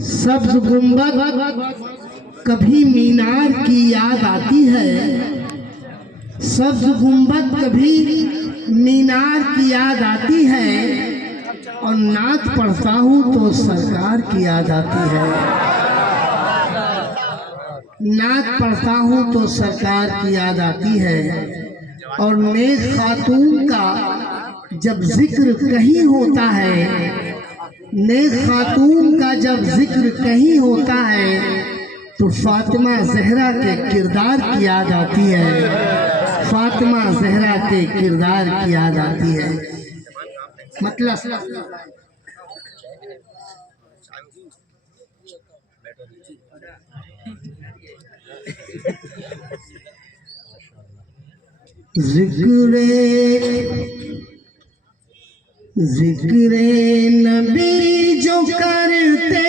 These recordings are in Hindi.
सब्ज गुंबद कभी मीनार की याद आती है, सब्ज गुंबद कभी मीनार की याद आती है, और नात पढ़ता हूँ तो सरकार की याद आती है। नात पढ़ता हूँ तो सरकार की याद आती है। और नेक खातून का जब जिक्र कहीं होता है, नेक खातून का जब जिक्र कहीं होता है तो फातिमा ज़हरा के किरदार की याद आती है। फातिमा ज़हरा के किरदार की याद आती है। मतलब ज़िक्रे नबी जो करते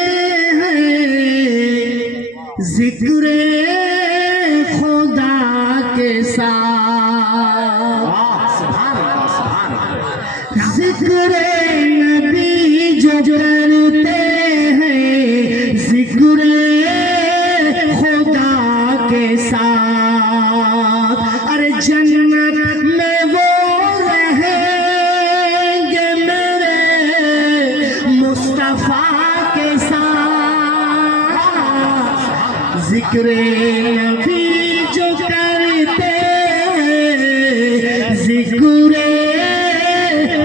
हैं, ज़िक्रे खुदा के साथ, ज़िक्रे नबी जो करते हैं, ज़िक्रे खुदा के साथ। अरे जन्नत में वो ज़िक्रे नबी जो करते हैं, ज़िक्रे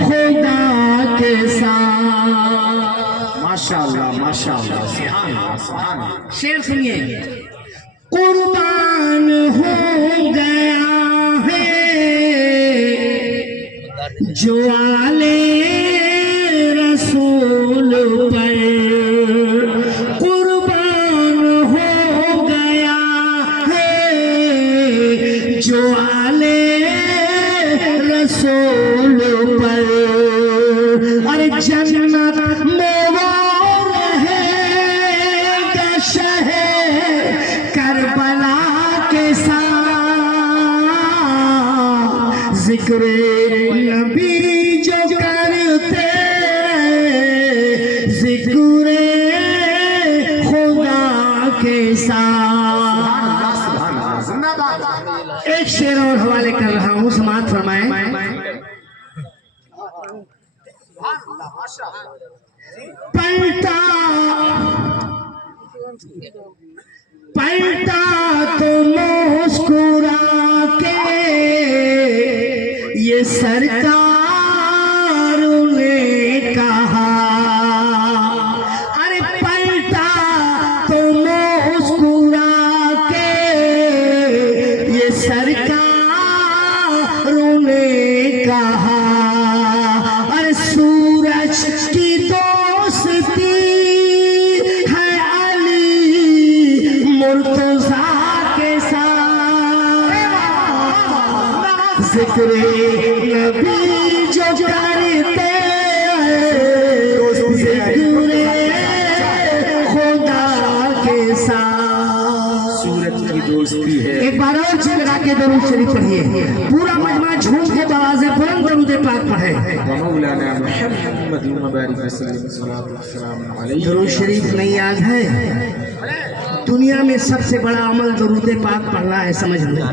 खुदा के साथ। माशाअल्लाह माशाअल्लाह सुभान अल्लाह सुभान अल्लाह। शेर सुनिए। कुर्बान हो गया है जो आले रसूल पर, जो आले रसूल पर। अरे जन्नत में वो रहेगा शहर करबला के साथ। ज़िक्रे नबी जो करते, ज़िक्रे खुदा के साथ। एक शेर और हवाले कर रहा हूँ, समाअत फरमाएं। पलटा पलटा तो मुस्कुरा के ये सरकार ने कहा। अरे पलटा तो मुस्कुरा के ये सरकार ने कहा। अरे सूरज की दोस्ती है अली मुर्तज़ा के साथ। ज़िक्रे नबी जो करते हैं, ज़िक्रे खुदा के साथ। सूरज की दोस्ती है। एक बार और जी लगा के दरूद शरीफ पढ़िए। पूरा मजमा झूम के आवाज़ बुलंद दरूद पाक पढ़े। मौलाना मुहम्मद मुबारक सल्लल्लाहु अलैहि दरूद शरीफ नहीं याद है? दुनिया में सबसे बड़ा अमल दरूद पाक पढ़ना है, समझ लो।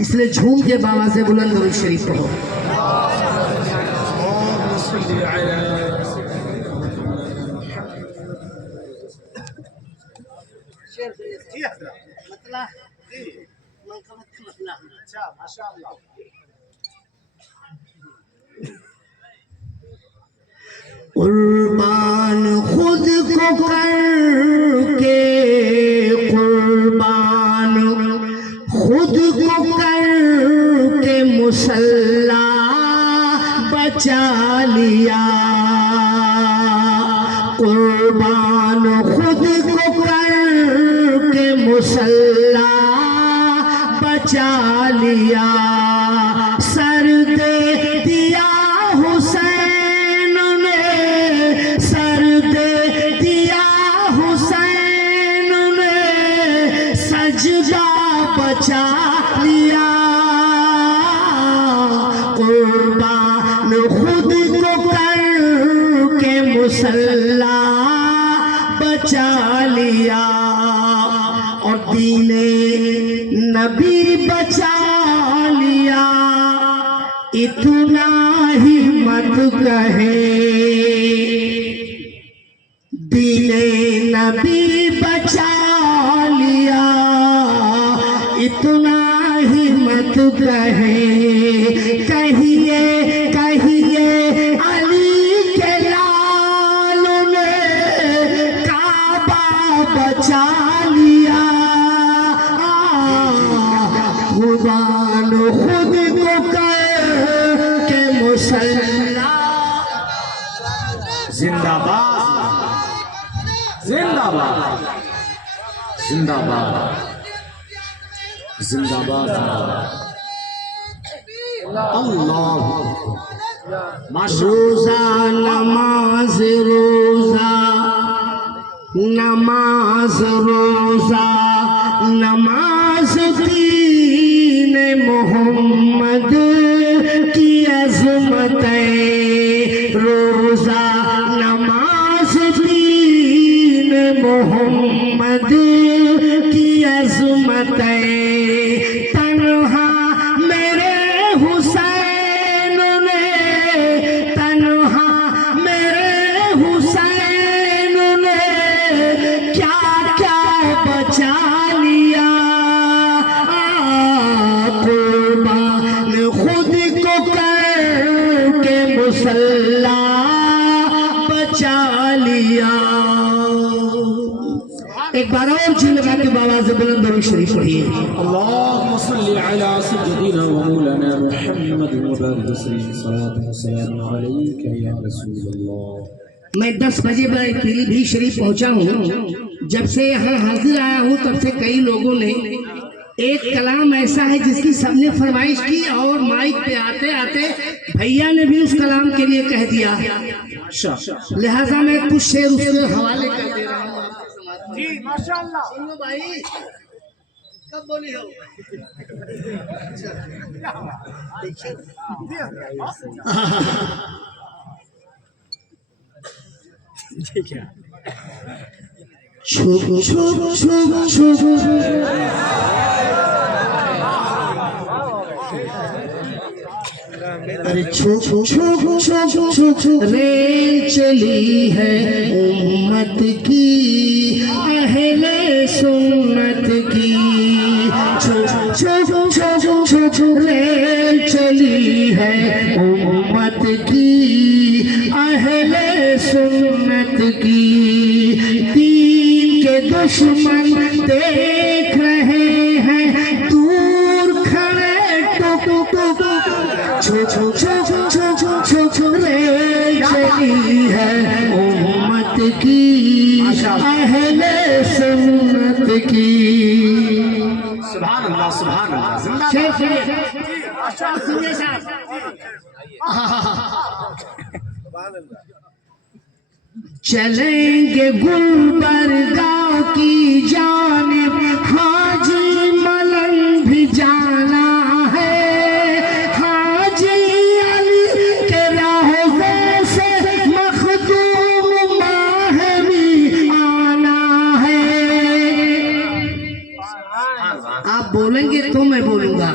इसलिए झूम के आवाज़ बुलंद दरूद शरीफ पढ़ो। कुर्बान खुद को करके, कुर्बान खुद को करके मुसल्ला बचा लिया। कुर्बान खुद को करके मुसल्ला बचा लिया। सर दे दिया हुसैन ने, सर दे दिया हुसैन ने, सजदा बचा लिया। कुर्बान खुद को करके मुसल्ला बचा लिया और दीने नबी बचा लिया, इतना ही मत कहे। दीने नबी बचा लिया, इतना ही मत कहे। कहिए कहिए अली के लाल ने काबा बचा लिया। कुर्बान खुद को कर के मुसल्ला। जिंदाबाद जिंदाबाद जिंदाबाद जिंदाबाद अल्लाह रोजा नमाज रोजा नमाज रोजा नमाज दीन मोहम्मद की अज़मत रोजा नमाज दीन मोहम्मद की अज़मत तन्हा मेरे हुसैन ने तन्हा मेरे हुसैन ने क्या क्या बचा लिया। कुर्बान खुद को करके मुसल्ला बचा लिया। एक बार और जी लगा के बाबा से बुलंद दरूद शरीफ पढ़िए। अल्लाहुम्मा सल्लि अला सय्यिदिना व मौलाना मुहम्मद व बारिक वसल्लिम सल्लल्लाहु अलैहि या रसूल अल्लाह। मैं 10 बजे पीलीभीत शरीफ पहुंचा हूँ। जब से यहाँ हाजिर आया हूँ तब से कई लोगों ने एक कलाम ऐसा है जिसकी सबने फरमाइश की और माइक पे आते आते भैया ने भी उस कलाम के लिए कह दिया, लिहाजा मैं कुछ शेर उसके हवाले कर दे रहा हूँ। जी माशाअल्लाह। सुनो भाई, कब बोली हो? छुप छुप छुप छुप अरे छुप छुप छुप छुप रेल चली है उम्मत की, अहले सुन्नत की। छुप छुप छुप छुप रेल चली है उम्मत की, अहले सुन्नत की। दीन के दुश्मन देख रहे हैं दूर खड़े टुक टुक। छुप छुप छुप छुप रेल चली है उम्मत की, अहले सुन्नत की। सुभान अल्लाह सुभान अल्लाह जिंदाबाद। चलेंगे गुलबर्गा की जानिब, हाजी मलंग भी जाना है। हाजी अली के राहों से मखदूम माहवी आना है। आप बोलेंगे तो मैं बोलूंगा,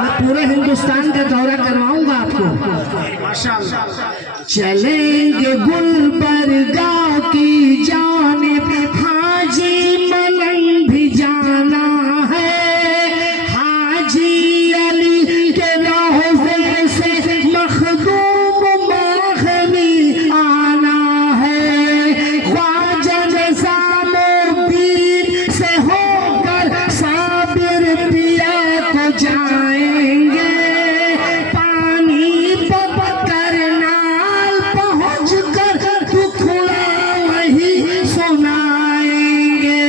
मैं पूरे हिंदुस्तान का दौरा करवाऊंगा आपको। माशाअल्लाह। चलेंगे गुलबर्गा की जानिब, हाजी मलंग भी जाना है। हाजी अली के रोज़े से मखदूम माहवी आना है। ख्वाजा निज़ामुद्दीन से होकर साबिर पिया को जाएंगे। पानी करना पहुँच कर दुखड़ा वही सुनाएंगे।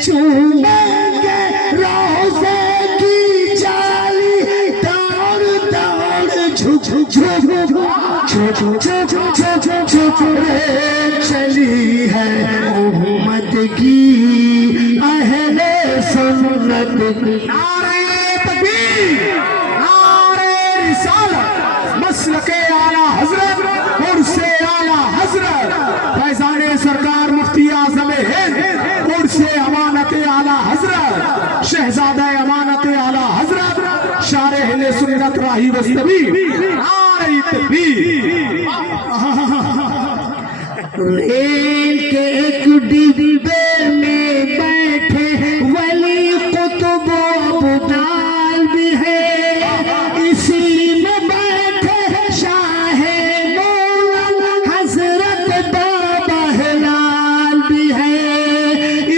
चूमेंगे रोज़े की जाली, दौड़ दौड़ झुक झुक झुक चली है उम्मत की, अहले सुन्नत की। नारे तकबीर, नारे रिसालत, मसलके आला हजरत, मुर्से आला हजरत, फैजाने सरकार मुफ्ती आज़म हजरत शहजादा अमानत आला हजरत शारे अहले सुन्नत राही वस्तवी नारे तकबीर। रेल के एक डिब्बे में बैठे वली कुतुब अबदाल भी है, इसी में बैठे शाह मौला हजरत बाबा हिलाल भी है,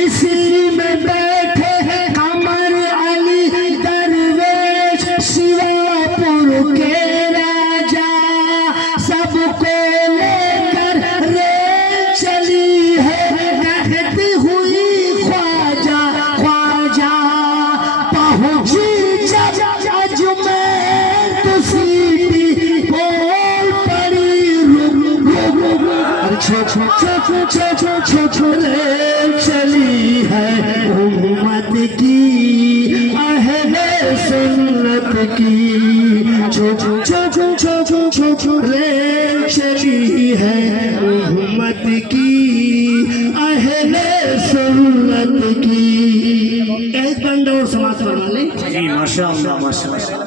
इसी में बैठे कमर अली दरवेश शिवापुर के राजा, सबको लेकर रेल चली है कहती हुई ख्वाजा ख्वाजा, पहुंची जब अजमेर तो सीटी बोल पड़ी रुक रुक रुक, अरे छो छो छो छो छो छो छो रेल चली है उम्मत की अहले सुन्नत की, छो छो छो छो छो छो छो छो रेल चली है उम्मत की अहले सुन्नत की। एक बंद और समाप्त फरमा ले। जी माशाअल्लाह माशाअल्लाह।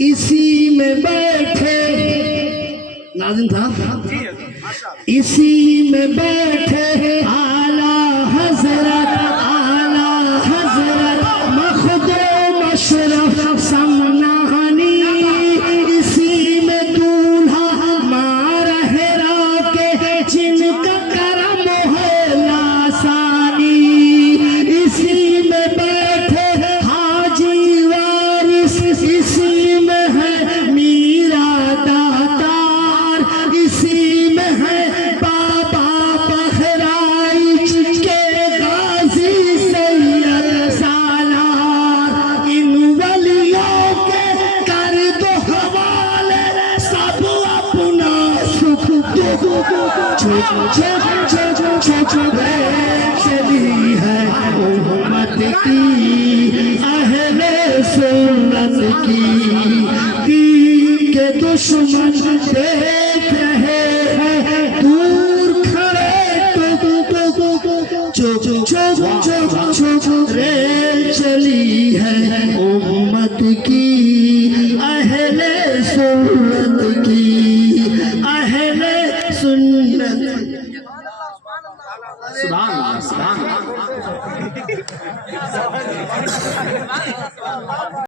इसी में बैठे नाज़िम साहब, इसी में बैठे आला हजरत मखदूम अशरफ समनानी, इसी में दूल्हा मारा हेरा के जिनका करम है लासानी, इसी में बैठे हाजी वारिस, इसी में है मीरा दातार, इसी में है बाबा बहराइच के गाजी सैयद सालार, इन वलियों के कर दो हवाले सब अपना सुख दुख, छो छो छो छो छो चली है उम्मत की अहले सुन्नत की, दीन के दुश्मन देख रहे हैं दूर खड़े चो चो चो चो चो चो रेल चली है उम्मत की अहले सुन्नत